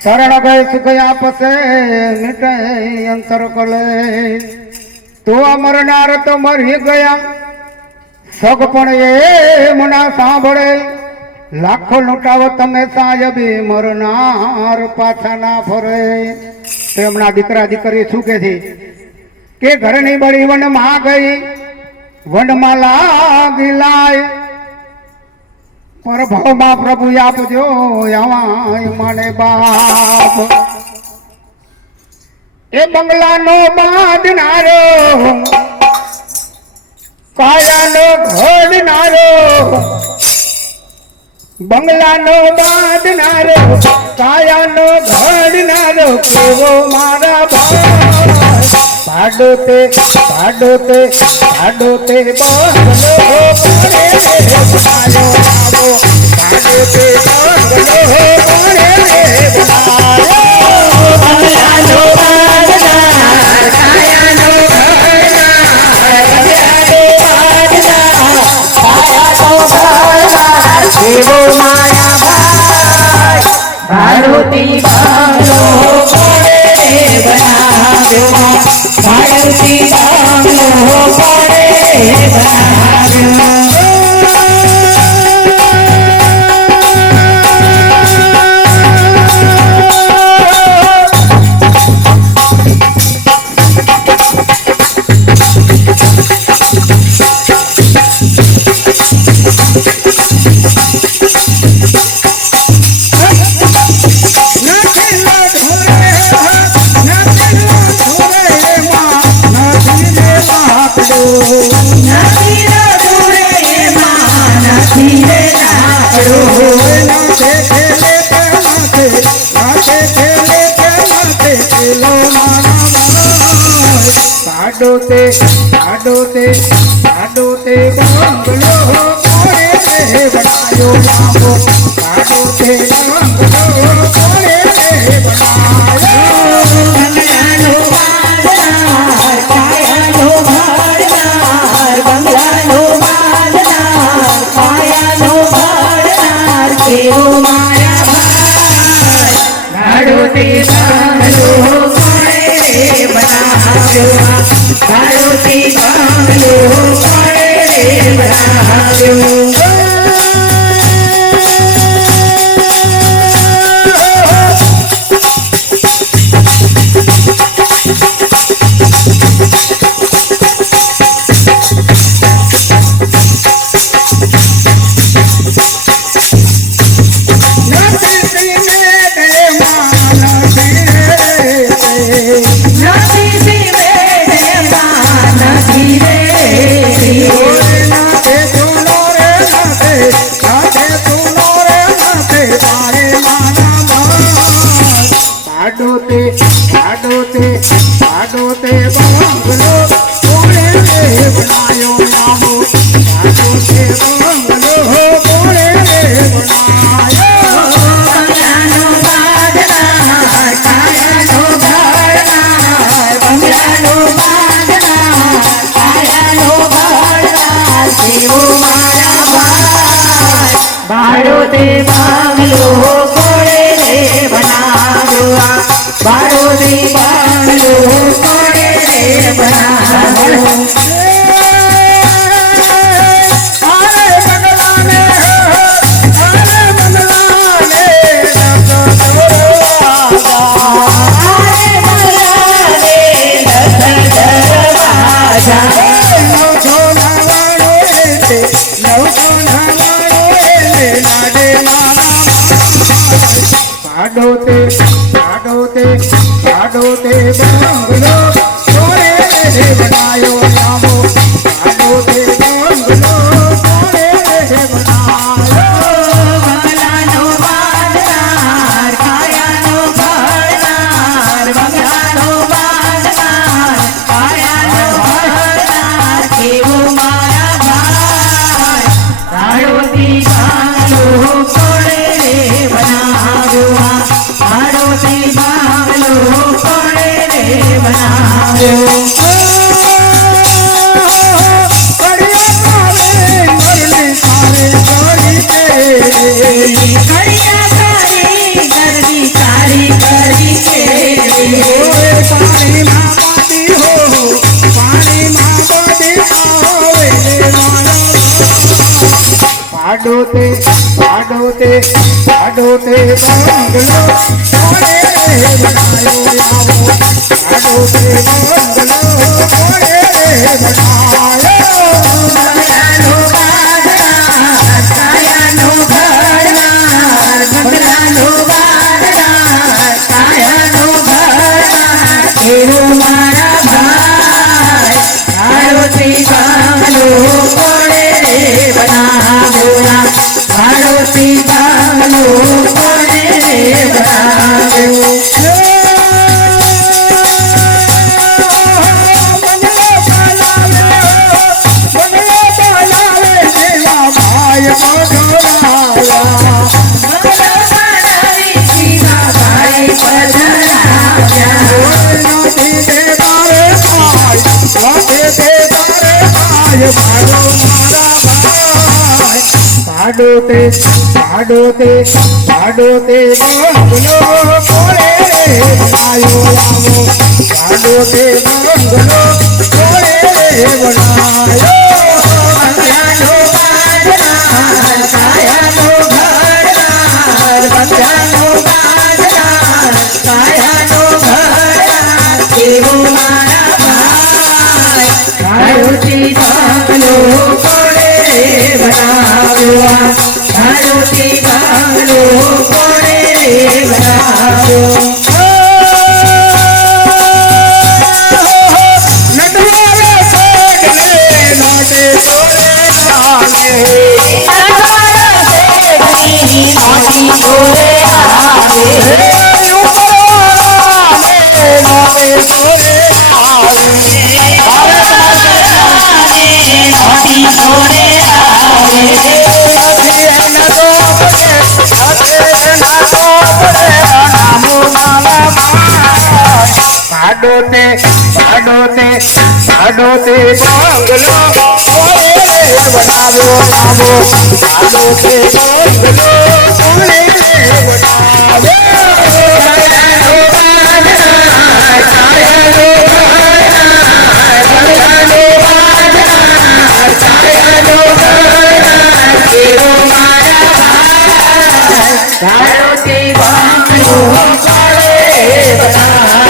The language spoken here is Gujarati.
शरण गए सुख आपसे मिटे अंतर कले तो अमर नार तो मरी गया सग पण ए मना सांभळे लाखो लूटाव तमे साहेबी मरनार पाछा ना फरे તેમના દીકરા દીકરી શું કે છે કે ઘરની બળી વનમાં ગઈ વનમાં લાગી લાય પરભાવમાં પ્રભુ આપજો આવાય મને બાપ એ બંગલાનો બાંધનારો કાયાનો ઘડનારો બંગલાનો બાંધનારો કાયાનો ઘડનારો કેવો મારા ભાડો તે બંગલો પડે આવો ભાડો તે ભાડુતી બંગલો પડે બનાવ્યો ભાડુતી બંગલો પડે બનાવ્યો આડોતે બંગલો પડે બનાયો લાંબો આડોતે બંગલો પડે બનાયો બંગલાનો બાંધનાર કાયાનો ઘડનાર બંગલાનો બાંધનાર કાયાનો ઘડનાર કેવો મારા ભાઈ ભાડુતી બંગલો પડે બનાવ્યો ભાડુતી બંગલો પડે બનાવ્યો આડોતે બંગલો પડે બનાયો લાંબો આડોતે બંગલો પડે બનાયો બંગલાનો બાંધનાર કાયાનો ઘડનાર બંગલાનો બાંધનાર કાયાનો ઘડનાર કેવો મારા ભાઈ ભાડુતી બંગલો પડે બનાવ્યો ભાડુતી બંગલો પડે બનાવ્યો આડોતે બંગલો પડે બનાયો લાંબો આડોતે બંગલો પડે બનાયો બંગલાનો બાંધનાર કાયાનો ઘડનાર બંગલાનો બાંધનાર કાયાનો ઘડનાર કેવો મારા ભાઈ ભાડુતી બંગલો પડે બનાવ્યો ભાડુતી બંગલો પડે બનાવ્યો ઘડિયા કાળી ગરદી કાળી ભાડોતે ભાડોતે ભાડોતે બંગલો કોણે બનાયો આવો ભાડોતે બંગલો કોણે બનાયો બંગલાનો બાંધનાર કાયાનો ઘડનાર બંગલાનો બાંધનાર કાયાનો ઘડનાર એવો મારા ભાઈ ભાડોથી બંગલો કોણે રે બનાવ્યો ભાડોથી બંગલો કોણે રે બનાવ્યો ભાડોતે ભાડોતે ભાડોતે બંગલો કોણે બનાયો આવો ભાડોતે બંગલો કોણે બનાયો બંગલાનો બાંધનાર કાયાનો ઘડનાર બંગલાનો બાંધનાર કાયાનો ઘડનાર એવો મારા ભાઈ ભાડોથી બંગલો કોણે રે બનાવ્યો ભાડોથી બંગલો કોણે રે બનાવ્યો ભાડોતે ભાડોતે ભાડોતે બંગલો કોણે બનાવ્યો આવો ભાડોતે બંગલો કોણે બનાવ્યો